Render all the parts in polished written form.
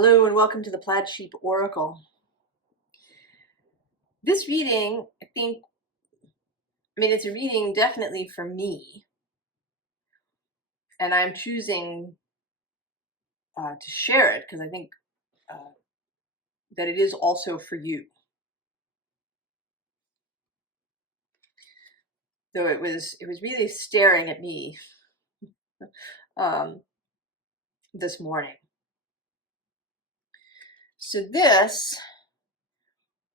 Hello and welcome to the Plaid Sheep Oracle. This reading, it's a reading definitely for me, and I'm choosing to share it because I think that it is also for you. Though it was really staring at me this morning. So this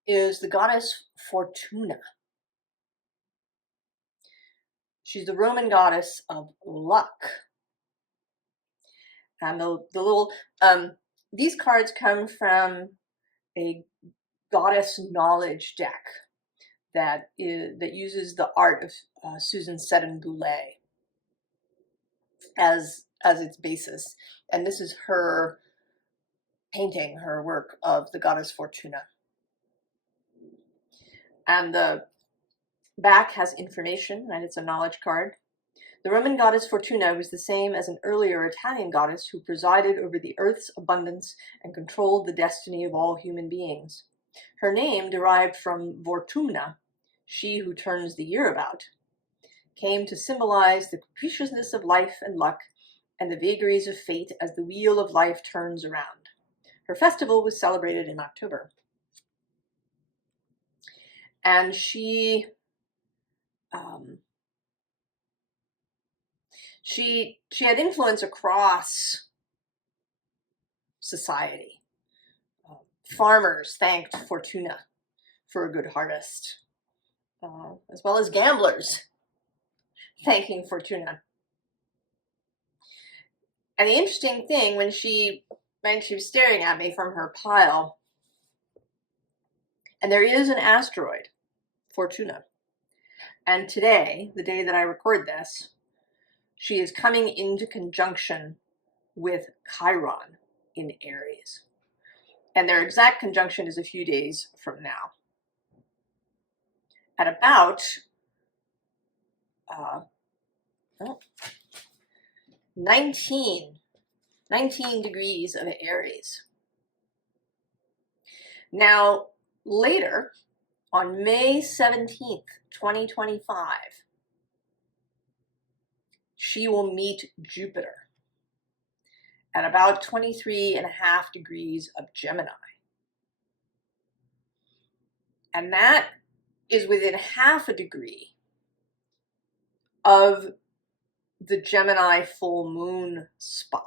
is the goddess Fortuna. She's the Roman goddess of luck. And the little, these cards come from a goddess knowledge deck that uses the art of Susan Seddon-Boulay as its basis. And this is her painting, her work of the goddess Fortuna. And the back has information, and it's a knowledge card. The Roman goddess Fortuna was the same as an earlier Italian goddess who presided over the earth's abundance and controlled the destiny of all human beings. Her name, derived from Vortumna, she who turns the year about, came to symbolize the capriciousness of life and luck and the vagaries of fate as the wheel of life turns around. Her festival was celebrated in October. And she had influence across society. Farmers thanked Fortuna for a good harvest, as well as gamblers thanking Fortuna. And the interesting thing, when she was staring at me from her pile, and there is an asteroid, Fortuna, and today, the day that I record this, she is coming into conjunction with Chiron in Aries. And their exact conjunction is a few days from now. At about 19 degrees of Aries. Now, later, on May 17th, 2025, she will meet Jupiter at about 23.5 degrees of Gemini. And that is within half a degree of the Gemini full moon spot.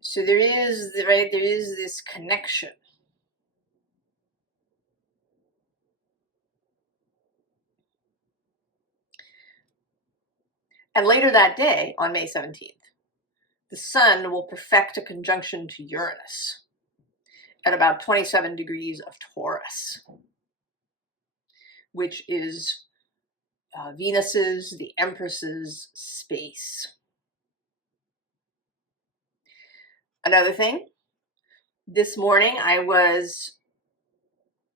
So there is this connection. And later that day, on May 17th, the sun will perfect a conjunction to Uranus at about 27 degrees of Taurus, which is Venus's, the Empress's space. Another thing, this morning I was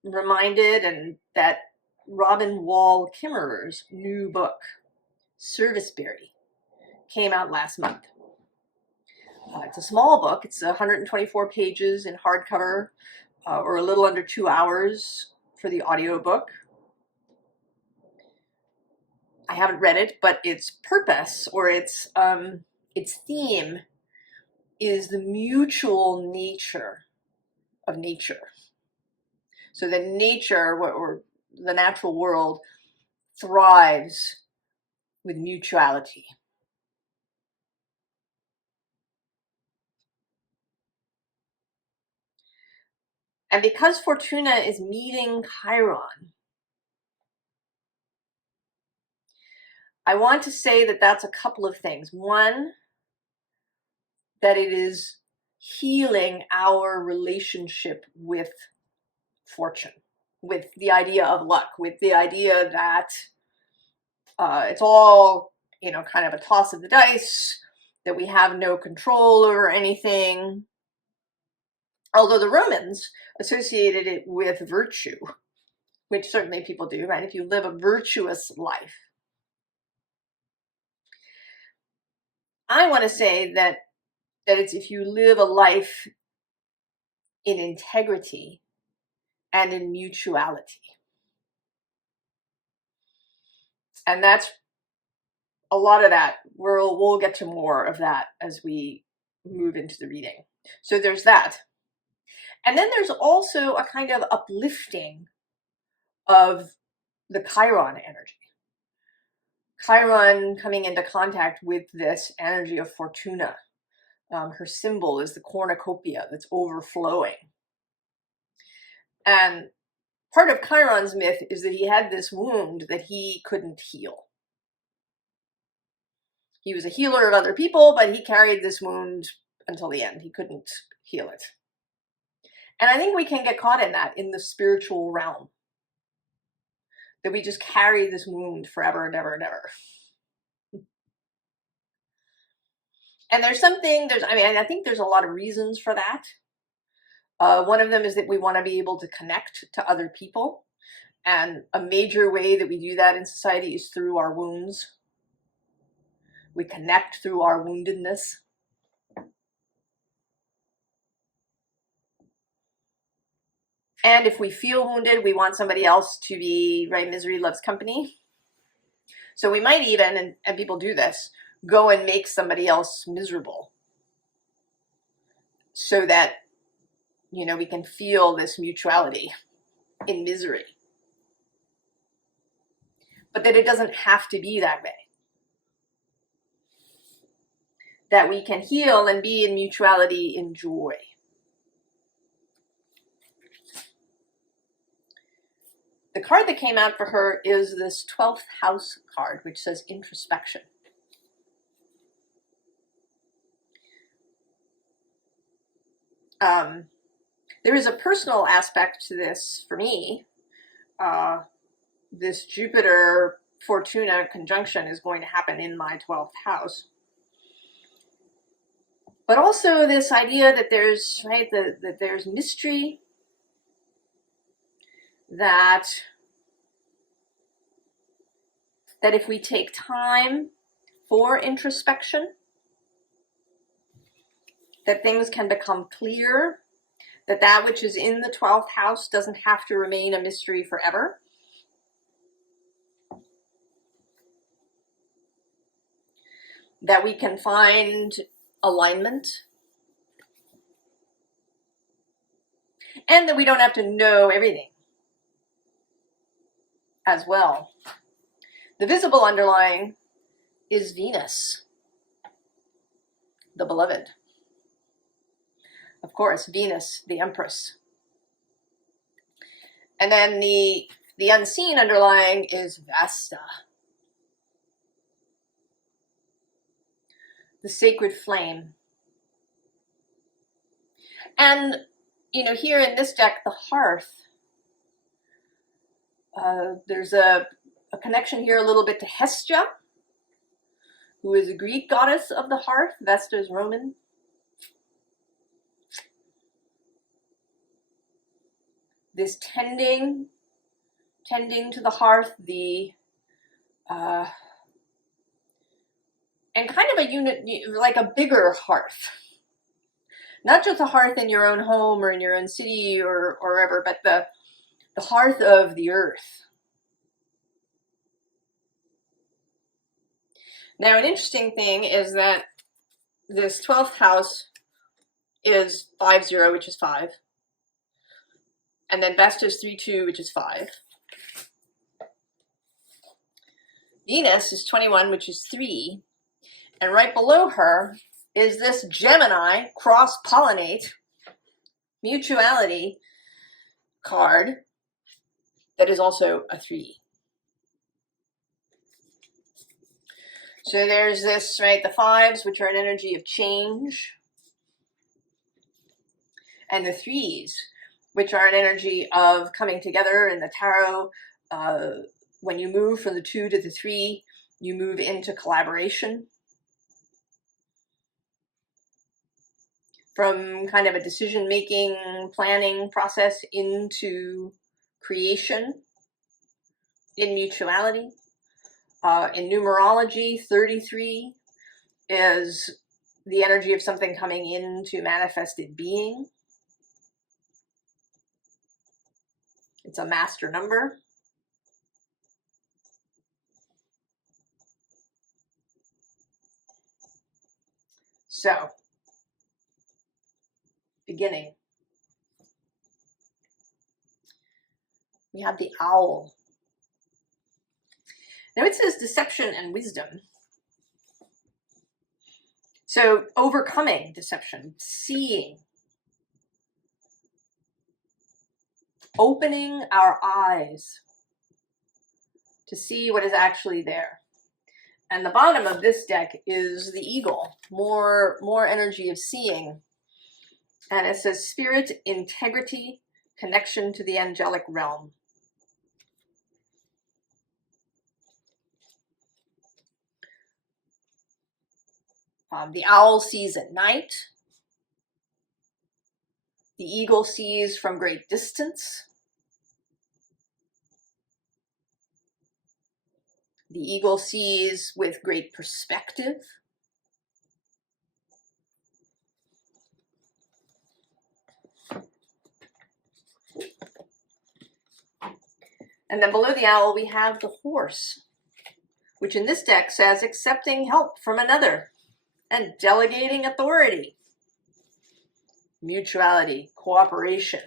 reminded that Robin Wall Kimmerer's new book, Serviceberry, came out last month. It's a small book. It's 124 pages in hardcover, or a little under 2 hours for the audiobook. I haven't read it, but its purpose, or its theme, is the mutual nature of nature. So that nature, or the natural world, thrives with mutuality. And because Fortuna is meeting Chiron, I want to say that that's a couple of things. One, that it is healing our relationship with fortune, with the idea of luck, with the idea that it's all, kind of a toss of the dice, that we have no control over anything. Although the Romans associated it with virtue, which certainly people do, right? If you live a virtuous life. I want to say that it's if you live a life in integrity and in mutuality. And that's a lot of that. We'll get to more of that as we move into the reading. So there's that. And then there's also a kind of uplifting of the Chiron energy. Chiron coming into contact with this energy of Fortuna. Her symbol is the cornucopia that's overflowing. And part of Chiron's myth is that he had this wound that he couldn't heal. He was a healer of other people, but he carried this wound until the end. He couldn't heal it. And I think we can get caught in that in the spiritual realm. That we just carry this wound forever and ever and ever. And I think there's a lot of reasons for that. One of them is that we want to be able to connect to other people. And a major way that we do that in society is through our wounds. We connect through our woundedness. And if we feel wounded, we want somebody else to be, right, misery loves company. So we might even, and people do this, go and make somebody else miserable. So that, we can feel this mutuality in misery. But that it doesn't have to be that way. That we can heal and be in mutuality in joy. The card that came out for her is this 12th house card, which says introspection. There is a personal aspect to this for me. This Jupiter Fortuna conjunction is going to happen in my 12th house. But also this idea that there's, right, that there's mystery, that if we take time for introspection, that things can become clear, that which is in the 12th house doesn't have to remain a mystery forever. That we can find alignment. And that we don't have to know everything as well. The visible underlying is Venus, the beloved. Of course, Venus, the Empress. And then the unseen underlying is Vesta, the sacred flame. And, here in this deck, the hearth, there's a connection here a little bit to Hestia, who is a Greek goddess of the hearth. Vesta is Roman. This tending to the hearth, and kind of a unit, like a bigger hearth. Not just a hearth in your own home or in your own city or wherever, but the hearth of the earth. Now, an interesting thing is that this 12th house is 5-0, which is 5. And then Vesta is 3-2, which is 5. Venus is 21, which is 3. And right below her is this Gemini cross-pollinate mutuality card that is also a 3. So there's this, right, the 5s, which are an energy of change, and the 3s, which are an energy of coming together in the tarot. When you move from the 2 to the 3, you move into collaboration. From kind of a decision-making, planning process into creation in mutuality. In numerology, 33 is the energy of something coming into manifested being. It's a master number. So, beginning. We have the owl. Now it says deception and wisdom. So overcoming deception, seeing, opening our eyes to see what is actually there. And the bottom of this deck is the eagle, more energy of seeing. And it says spirit, integrity, connection to the angelic realm. The owl sees at night. The eagle sees from great distance. The eagle sees with great perspective. And then below the owl, we have the horse, which in this deck says accepting help from another and delegating authority, mutuality, cooperation.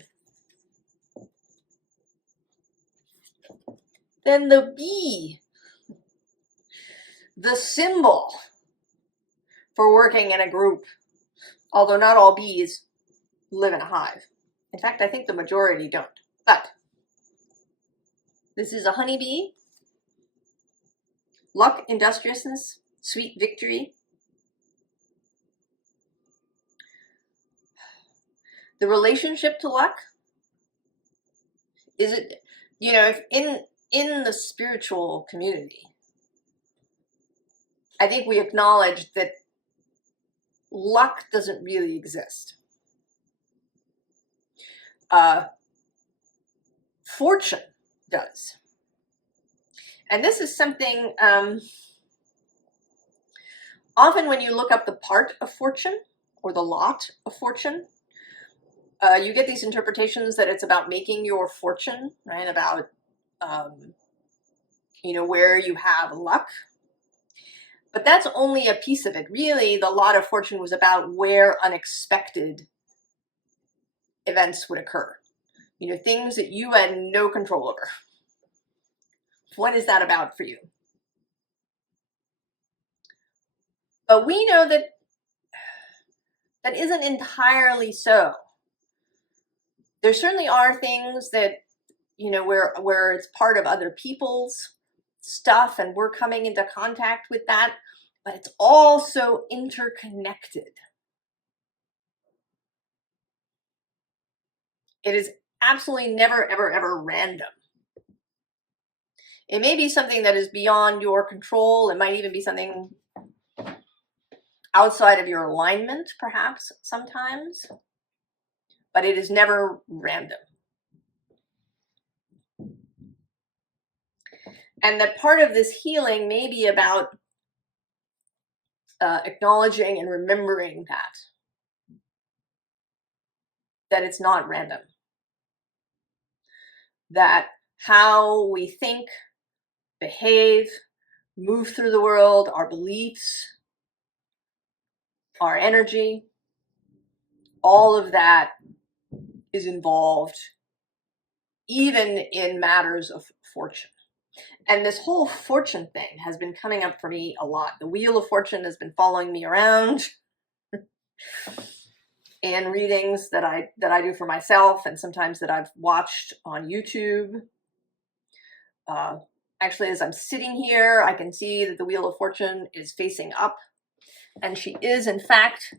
Then the bee, the symbol for working in a group, although not all bees live in a hive. In fact, I think the majority don't. But this is a honeybee. Luck, industriousness, sweet victory. The relationship to luck, is it, you know, if in the spiritual community, I think we acknowledge that luck doesn't really exist. Fortune does. And this is something, often when you look up the part of fortune or the lot of fortune, you get these interpretations that it's about making your fortune, right? About, you know, where you have luck. But that's only a piece of it. Really, the lot of fortune was about where unexpected events would occur. You know, things that you had no control over. What is that about for you? But we know that that isn't entirely so. There certainly are things that, you know, where it's part of other people's stuff and we're coming into contact with that, but it's also interconnected. It is absolutely never, ever, ever random. It may be something that is beyond your control. It might even be something outside of your alignment, perhaps, sometimes. But it is never random. And that part of this healing may be about acknowledging and remembering that it's not random. That how we think, behave, move through the world, our beliefs, our energy, all of that is involved even in matters of fortune. And this whole fortune thing has been coming up for me a lot. The Wheel of Fortune has been following me around and readings that I do for myself and sometimes that I've watched on YouTube. Actually, as I'm sitting here, I can see that the Wheel of Fortune is facing up, and she is, in fact,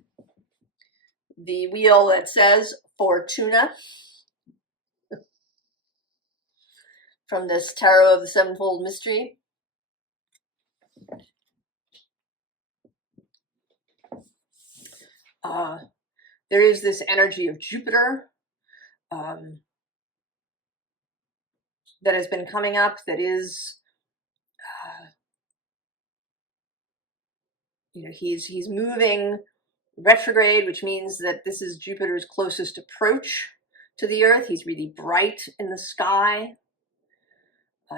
the wheel that says Fortuna from this Tarot of the Sevenfold Mystery. There is this energy of Jupiter that has been coming up that is you know, he's moving retrograde, which means that this is Jupiter's closest approach to the Earth. He's really bright in the sky.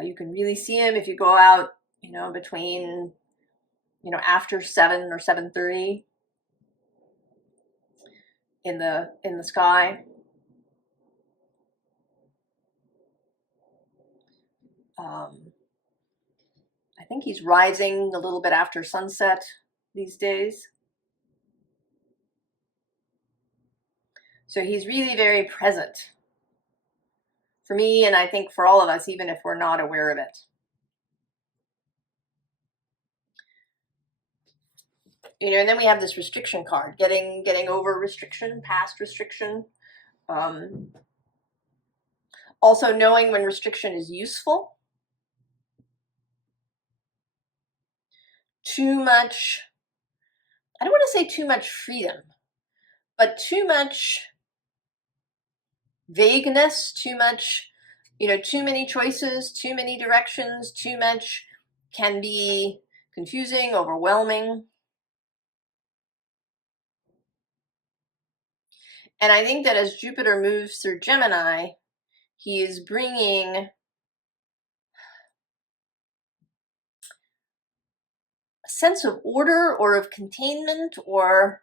You can really see him if you go out, you know, between, you know, after 7 or 7:30 in the sky. I think he's rising a little bit after sunset these days. So he's really very present for me, and I think for all of us, even if we're not aware of it. You know, and then we have this restriction card, getting over restriction, past restriction. Also knowing when restriction is useful. Too much, I don't want to say too much freedom, but too much vagueness, too much, you know, too many choices, too many directions, too much can be confusing, overwhelming. And I think that as Jupiter moves through Gemini, he is bringing a sense of order or of containment, or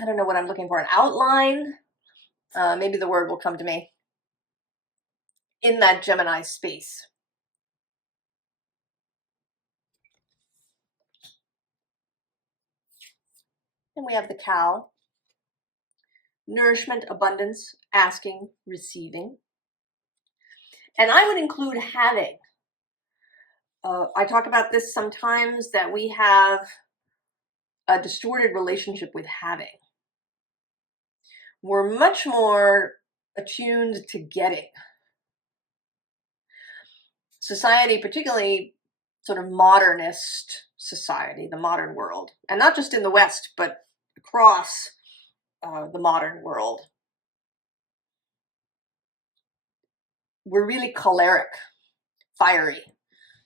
I don't know what I'm looking for, an outline. Maybe the word will come to me in that Gemini space. And we have the cow. Nourishment, abundance, asking, receiving. And I would include having. I talk about this sometimes, that we have a distorted relationship with having. We're much more attuned to getting. Society, particularly sort of modernist society, the modern world, and not just in the West, but across the modern world, we're really choleric, fiery,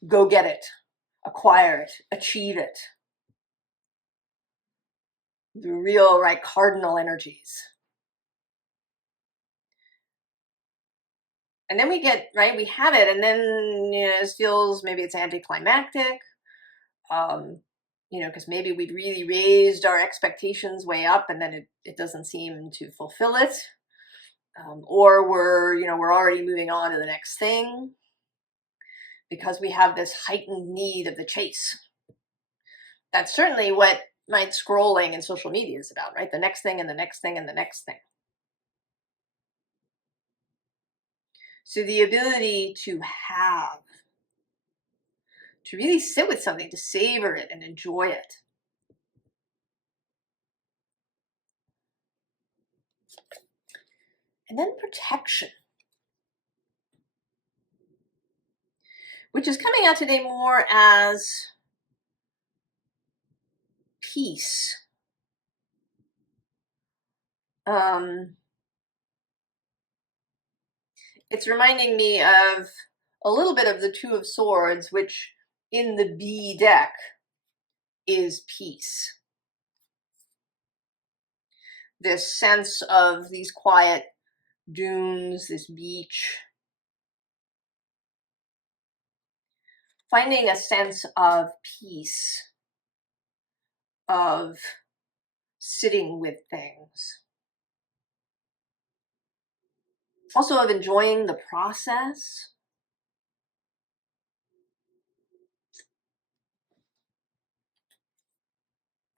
go get it, acquire it, achieve it. The real, right, cardinal energies. And then we get, right, we have it, and then, you know, it feels, maybe it's anticlimactic, you know, because maybe we'd really raised our expectations way up, and then it doesn't seem to fulfill it. Or we're, you know, we're already moving on to the next thing because we have this heightened need of the chase. That's certainly what my scrolling and social media is about, right? The next thing and the next thing and the next thing. So the ability to have, to really sit with something, to savor it and enjoy it. And then protection, which is coming out today more as peace. It's reminding me of a little bit of the Two of Swords, which in the B deck is peace. This sense of these quiet dunes, this beach. Finding a sense of peace, of sitting with things. Also of enjoying the process.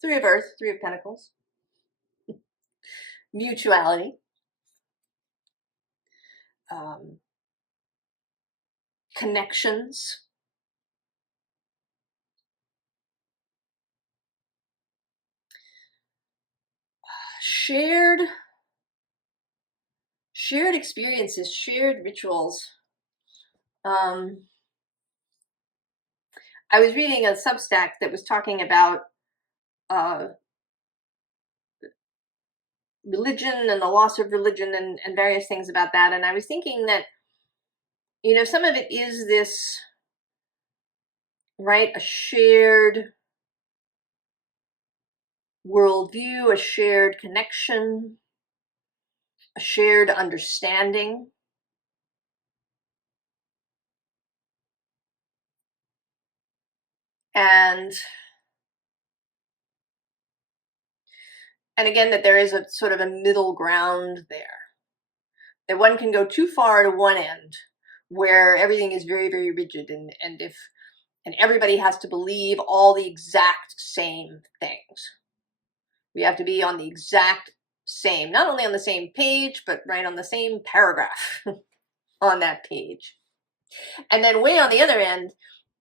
Three of Earth, Three of Pentacles. Mutuality. Connections. Shared experiences, shared rituals. I was reading a Substack that was talking about religion and the loss of religion and various things about that. And I was thinking that, you know, some of it is this, right, a shared worldview, a shared connection, a shared understanding. And again, that there is a sort of a middle ground there. That one can go too far to one end, where everything is very, very rigid, and everybody has to believe all the exact same things. We have to be on the exact same, not only on the same page, but right on the same paragraph on that page. And then way on the other end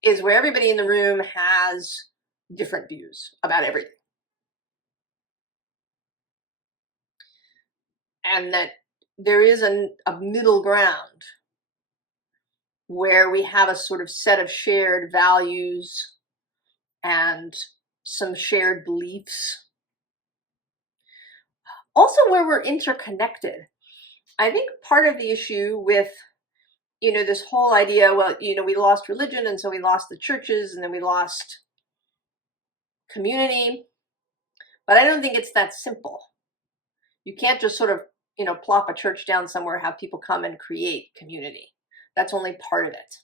is where everybody in the room has different views about everything. And that there is a middle ground where we have a sort of set of shared values and some shared beliefs. Also where we're interconnected. I think part of the issue with, you know, this whole idea, well, you know, we lost religion, and so we lost the churches, and then we lost community. But I don't think it's that simple. You can't just sort of, you know, plop a church down somewhere, have people come and create community. That's only part of it.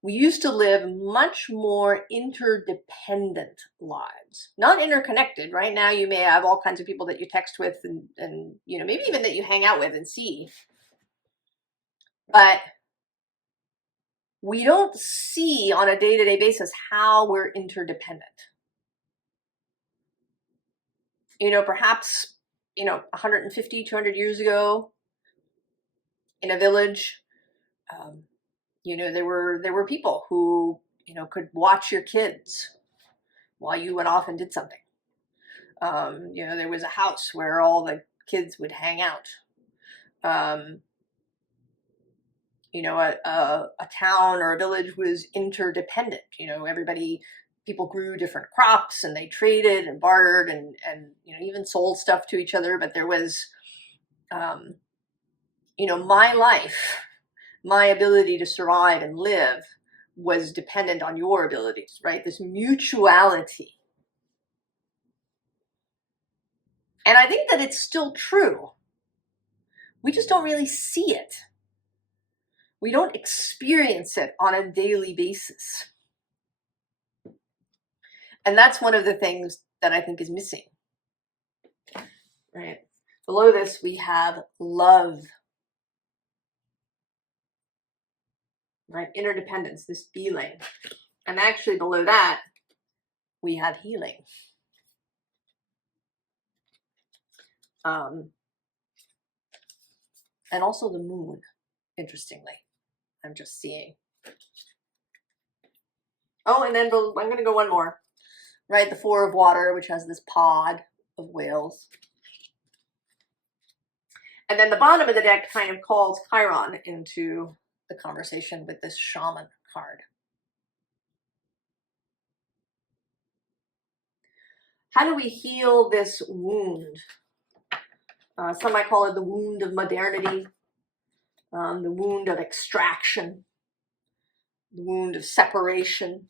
We used to live much more interdependent lives, not interconnected. Right now, you may have all kinds of people that you text with and you know, maybe even that you hang out with and see. But we don't see on a day-to-day basis how we're interdependent. You know, perhaps, you know, 150, 200 years ago in a village, you know, there were people who, you know, could watch your kids while you went off and did something. You know, there was a house where all the kids would hang out. You know, a town or a village was interdependent. You know, people grew different crops, and they traded and bartered and you know, even sold stuff to each other. But there was, you know, my life, my ability to survive and live was dependent on your abilities, right? This mutuality. And I think that it's still true. We just don't really see it. We don't experience it on a daily basis. And that's one of the things that I think is missing. Right? Below this, we have love. Right? Interdependence, this feeling. And actually below that, we have healing. And also the moon, interestingly. I'm just seeing. Oh, and then I'm going to go one more. Right, the Four of Water, which has this pod of whales. And then the bottom of the deck kind of calls Chiron into the conversation with this shaman card. How do we heal this wound? Some might call it the wound of modernity, the wound of extraction, the wound of separation.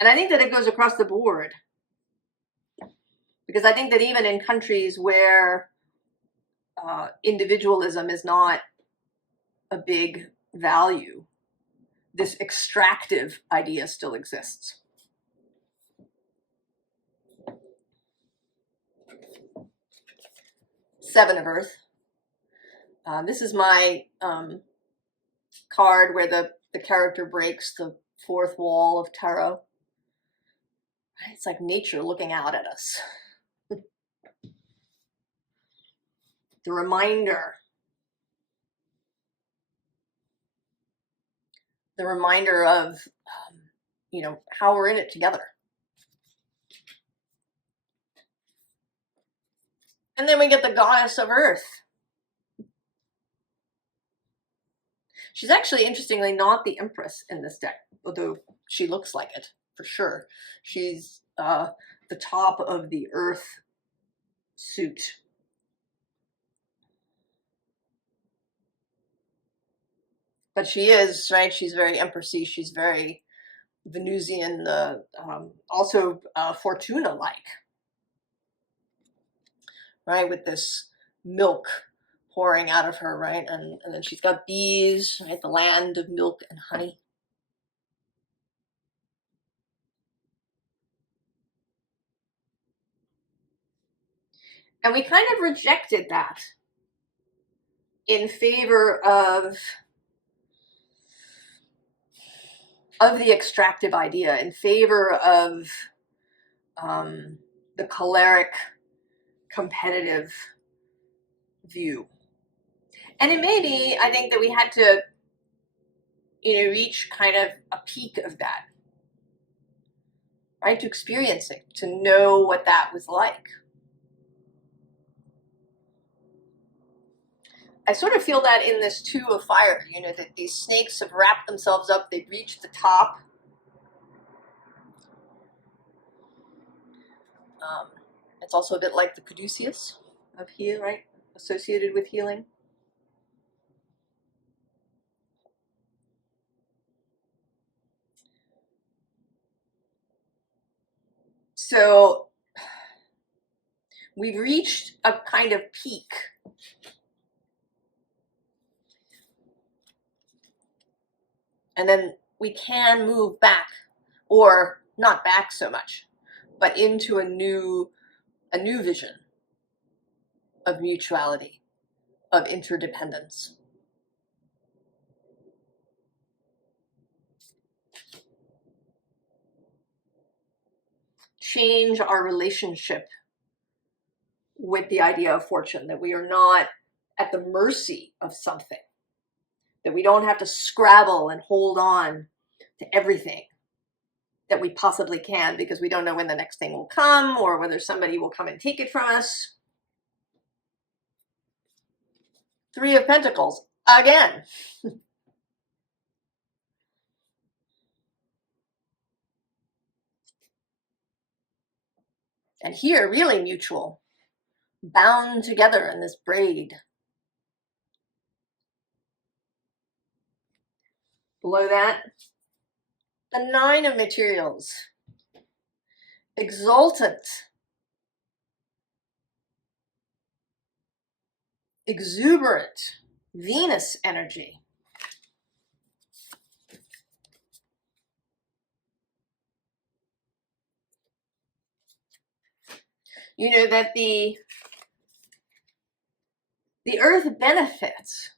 And I think that it goes across the board. Because I think that even in countries where individualism is not a big value, this extractive idea still exists. Seven of Earth. This is my card where the character breaks the fourth wall of tarot. It's like nature looking out at us. The reminder. The reminder of, you know, how we're in it together. And then we get the goddess of Earth. She's actually, interestingly, not the Empress in this deck. although she looks like it for sure. She's the top of the earth suit. But she is, right? She's very empressy. She's very Venusian, also Fortuna-like, right? With this milk pouring out of her, right? And then she's got bees, right? The land of milk and honey. And we kind of rejected that in favor of the extractive idea, in favor of the choleric, competitive view. And it may be, I think, that we had to, reach kind of a peak of that, right? To experience it, to know what that was like. I sort of feel that in this Two of Fire, that these snakes have wrapped themselves up, they've reached the top. It's also a bit like the caduceus of heal, right? Associated with healing. So we've reached a kind of peak. And then we can move back, or not back so much, but into a new vision of mutuality, of interdependence. Change our relationship with the idea of fortune, that we are not at the mercy of something, that we don't have to scrabble and hold on to everything that we possibly can because we don't know when the next thing will come or whether somebody will come and take it from us. Three of Pentacles, again. And here, really mutual, bound together in this braid. Below that, the Nine of Materials, exultant, exuberant, Venus energy. That the earth benefits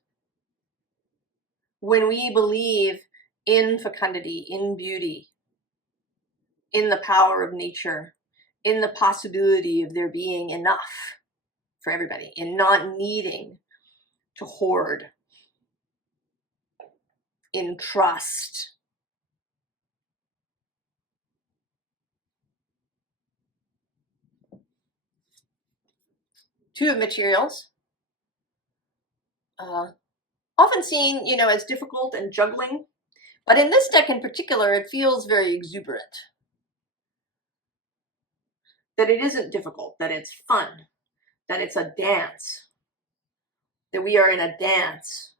when we believe in fecundity, in beauty, in the power of nature, in the possibility of there being enough for everybody, in not needing to hoard, in trust. Two of Materials, often seen, as difficult and juggling, but in this deck in particular, it feels very exuberant. That it isn't difficult, that it's fun, that it's a dance, that we are in a dance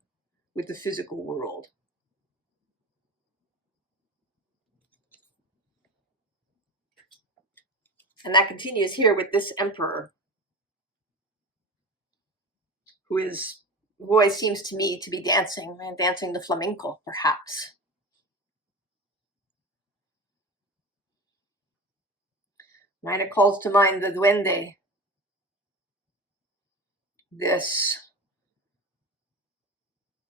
with the physical world. And that continues here with this Emperor, who always seems to me to be dancing the flamenco, perhaps. Right, it calls to mind the duende, this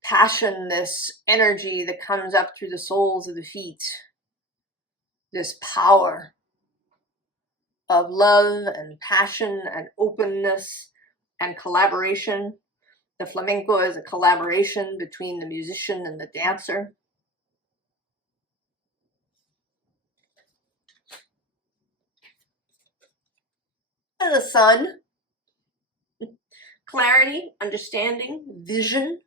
passion, this energy that comes up through the soles of the feet, this power of love and passion and openness and collaboration. The flamenco is a collaboration between the musician and the dancer. And the sun, clarity, understanding, vision.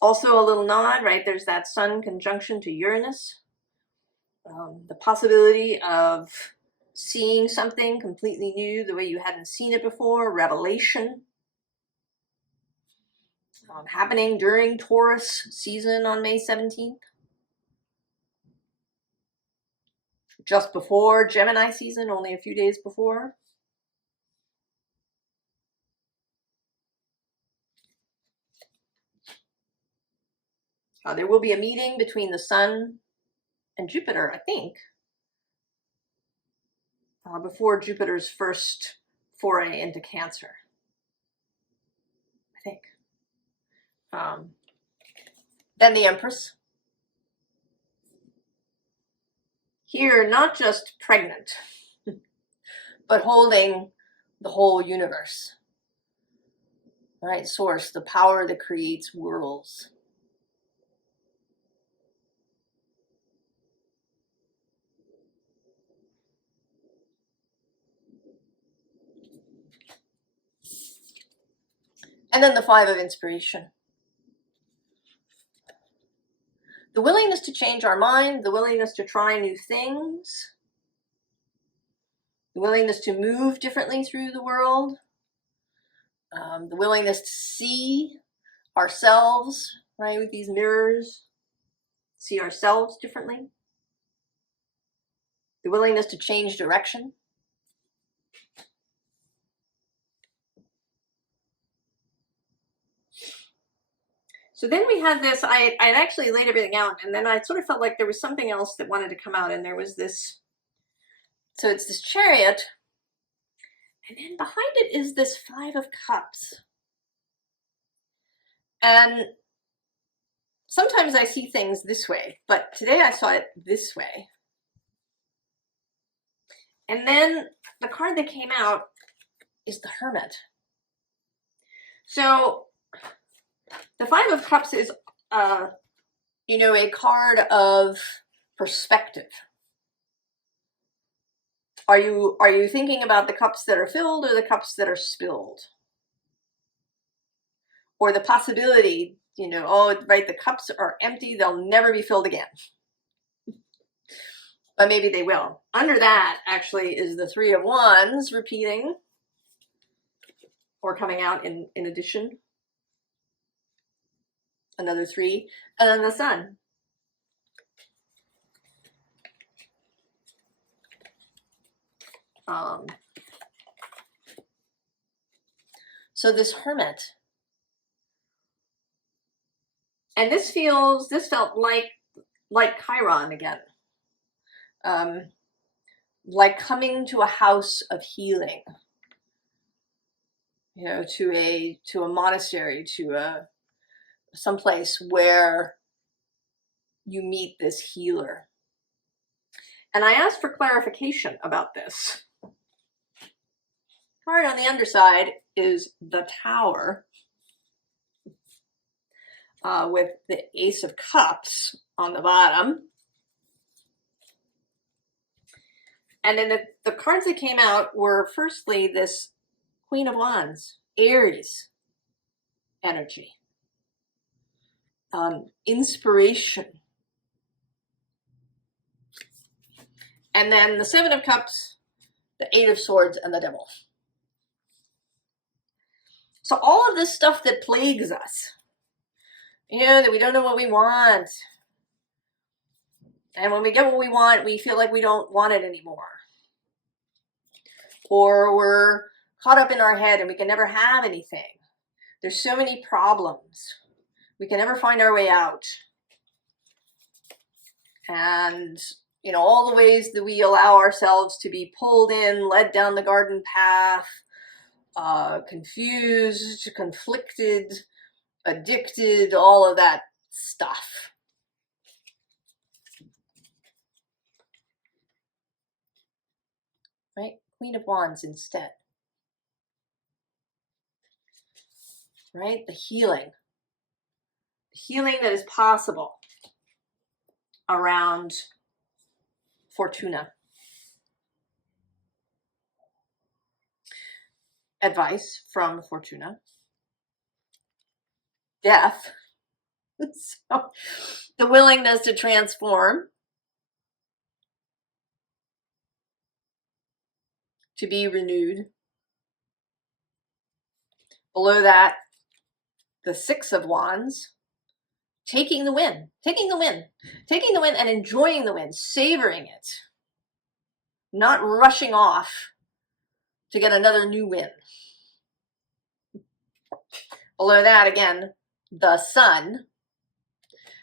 Also a little nod, right? There's that Sun conjunction to Uranus. The possibility of seeing something completely new the way you hadn't seen it before, revelation. Happening during Taurus season on May 17th. Just before Gemini season, only a few days before. There will be a meeting between the Sun and Jupiter, I think, before Jupiter's first foray into Cancer. I think. Then the Empress. Here, not just pregnant, but holding the whole universe. Right? Source, the power that creates worlds. And then the Five of Inspiration. The willingness to change our mind, the willingness to try new things, the willingness to move differently through the world, the willingness to see ourselves, right, with these mirrors, see ourselves differently, the willingness to change direction. So then we had this, I'd actually laid everything out, and then I sort of felt like there was something else that wanted to come out, and there was this, so it's this Chariot, and then behind it is this Five of Cups. And sometimes I see things this way, but today I saw it this way. And then the card that came out is the Hermit. So the Five of Cups is, a card of perspective. Are you thinking about the cups that are filled or the cups that are spilled? Or the possibility, oh, right, the cups are empty, they'll never be filled again. But maybe they will. Under that, actually, is the Three of Wands repeating or coming out in addition. Another three. And then the Sun. So this Hermit. And this felt like Chiron again. Like coming to a house of healing. To a monastery, to someplace where you meet this healer. And I asked for clarification about this. Card on the underside is the Tower, with the Ace of Cups on the bottom. And then the cards that came out were firstly this Queen of Wands, Aries energy, inspiration. And then the Seven of Cups, the Eight of Swords, and the Devil. So all of this stuff that plagues us, that we don't know what we want. And when we get what we want, we feel like we don't want it anymore. Or we're caught up in our head and we can never have anything. There's so many problems. We can never find our way out. And, all the ways that we allow ourselves to be pulled in, led down the garden path, confused, conflicted, addicted, all of that stuff. Right? Queen of Wands instead. Right? The healing. The healing that is possible around Fortuna. Advice from Fortuna. Death. So the willingness to transform, to be renewed. Below that, the Six of Wands, taking the win, taking the win, taking the win and enjoying the win, savoring it, not rushing off to get another new win. Below that, again, the Sun.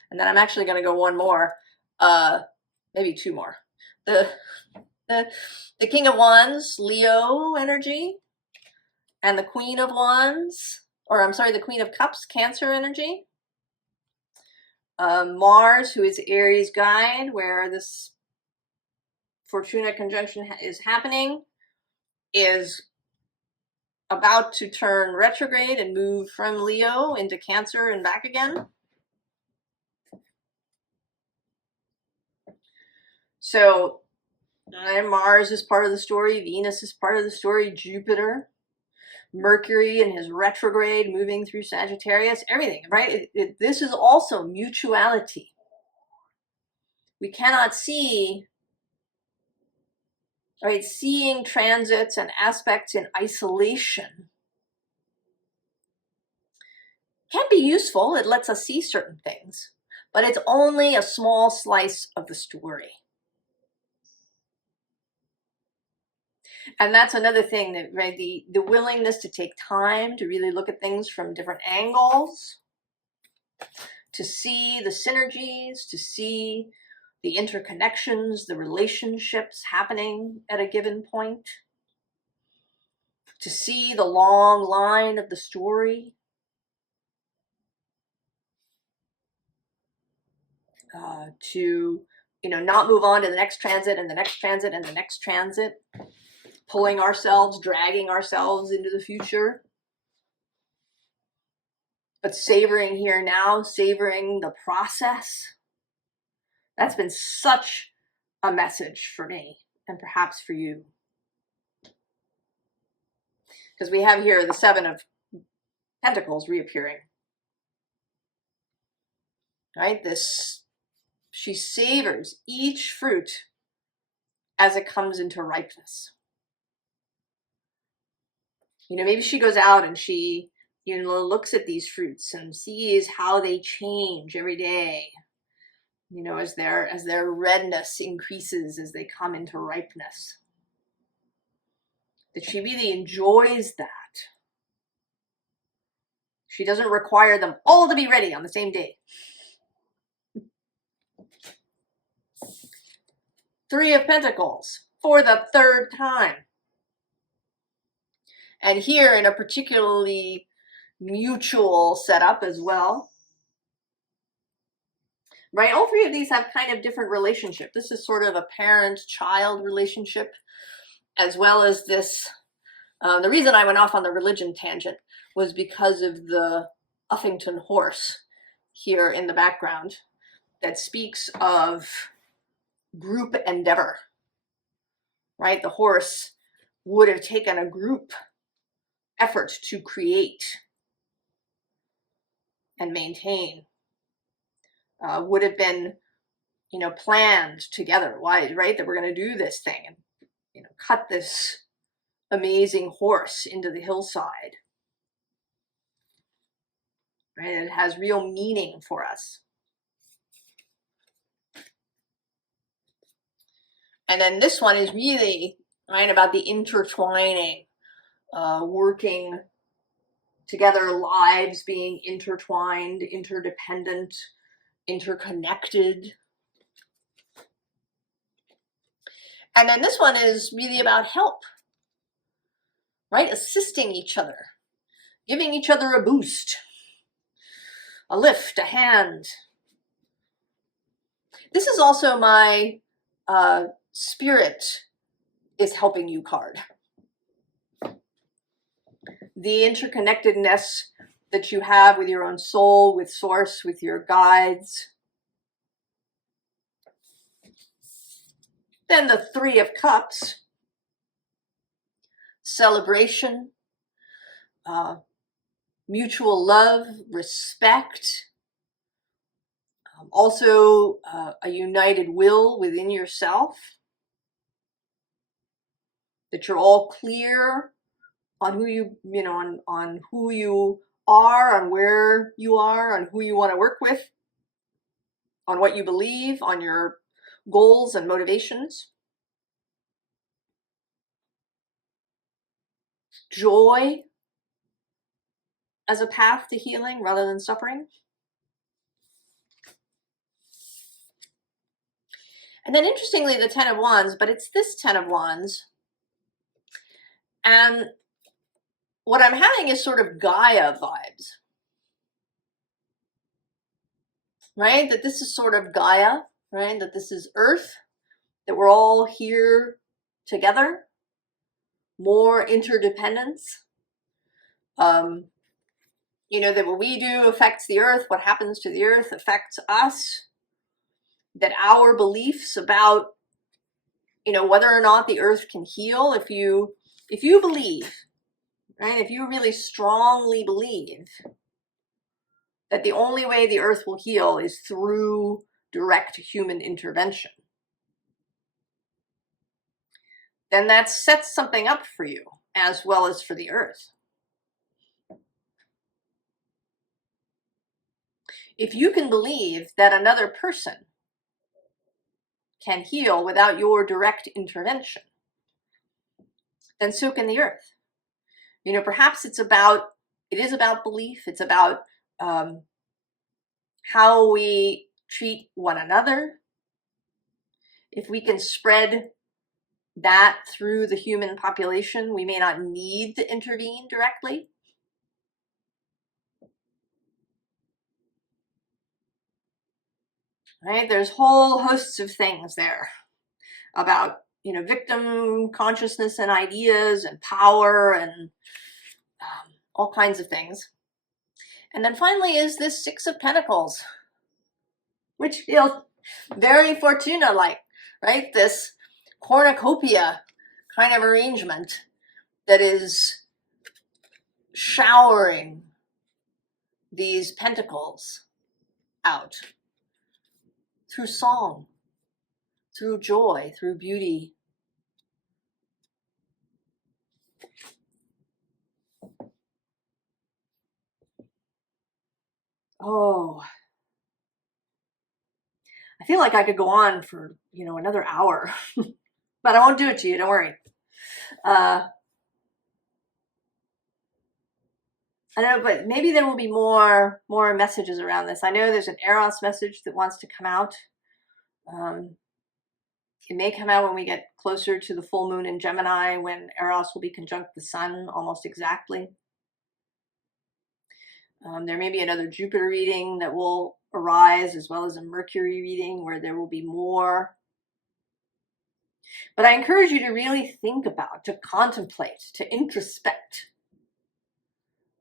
And then I'm actually going to go one more, maybe two more. The King of Wands, Leo energy, and the Queen of Wands, or I'm sorry, the Queen of Cups, Cancer energy. Mars, who is Aries guide, where this Fortuna conjunction is happening, is about to turn retrograde and move from Leo into Cancer and back again. So Mars is part of the story, Venus is part of the story, Jupiter, Mercury and his retrograde moving through Sagittarius, everything, right? This is also mutuality. We cannot see, right? Seeing transits and aspects in isolation can be useful. It lets us see certain things, but it's only a small slice of the story. And that's another thing, that, right, the willingness to take time to really look at things from different angles, to see the synergies, to see the interconnections, the relationships happening at a given point, to see the long line of the story, to, you know, not move on to the next transit and the next transit and the next transit, pulling ourselves, dragging ourselves into the future, but savoring here now, savoring the process. That's been such a message for me, and perhaps for you. Because we have here the Seven of Pentacles reappearing. Right? She savors each fruit as it comes into ripeness. You know, maybe she goes out and she, you know, looks at these fruits and sees how they change every day. You know, as their redness increases as they come into ripeness. That she really enjoys that. She doesn't require them all to be ready on the same day. Three of Pentacles for the third time. And here in a particularly mutual setup as well. Right, all three of these have kind of different relationship. This is sort of a parent-child relationship, as well as this. The reason I went off on the religion tangent was because of the Uffington horse here in the background that speaks of group endeavor. Right, the horse would have taken a group effort to create and maintain. Would have been, you know, planned together. Why, right? That we're going to do this thing and, you know, cut this amazing horse into the hillside. Right? It has real meaning for us. And then this one is really, right, about the intertwining, working together, lives being intertwined, interdependent, interconnected. And then this one is really about help, right? Assisting each other, giving each other a boost, a lift, a hand. This is also my Spirit is helping you card. The interconnectedness that you have with your own soul, with source, with your guides. Then the Three of Cups, celebration, mutual love, respect, Also, a united will within yourself, that you're all clear on who on who you are, on where you are, on who you want to work with, on what you believe, on your goals and motivations. Joy as a path to healing rather than suffering. And then interestingly, the Ten of Wands, but it's this Ten of Wands. And what I'm having is sort of Gaia vibes, right? That this is sort of Gaia, right? That this is Earth, that we're all here together, more interdependence. You know, that what we do affects the Earth, what happens to the Earth affects us, that our beliefs about, you know, whether or not the Earth can heal, if you believe, right, if you really strongly believe that the only way the Earth will heal is through direct human intervention, then that sets something up for you as well as for the Earth. If you can believe that another person can heal without your direct intervention, then so can the Earth. You know, perhaps it is about belief. It's about how we treat one another. If we can spread that through the human population, we may not need to intervene directly. Right? There's whole hosts of things there about, you know, victim consciousness and ideas and power and all kinds of things. And then finally is this Six of Pentacles, which feels very Fortuna-like, right? This cornucopia kind of arrangement that is showering these pentacles out through song, through joy, through beauty. Oh, I feel like I could go on for, you know, another hour, but I won't do it to you. Don't worry. I don't know, but maybe there will be more messages around this. I know there's an Eros message that wants to come out. It may come out when we get closer to the full moon in Gemini, when Eros will be conjunct the sun almost exactly. There may be another Jupiter reading that will arise, as well as a Mercury reading where there will be more. But I encourage you to really think about, to contemplate, to introspect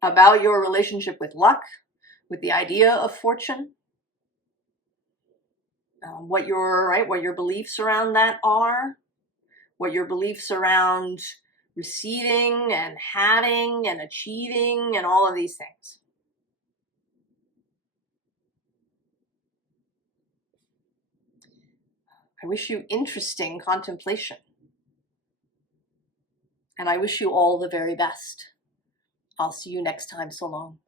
about your relationship with luck, with the idea of fortune, what your beliefs around that are, what your beliefs around receiving and having and achieving and all of these things. I wish you interesting contemplation. And I wish you all the very best. I'll see you next time. So long.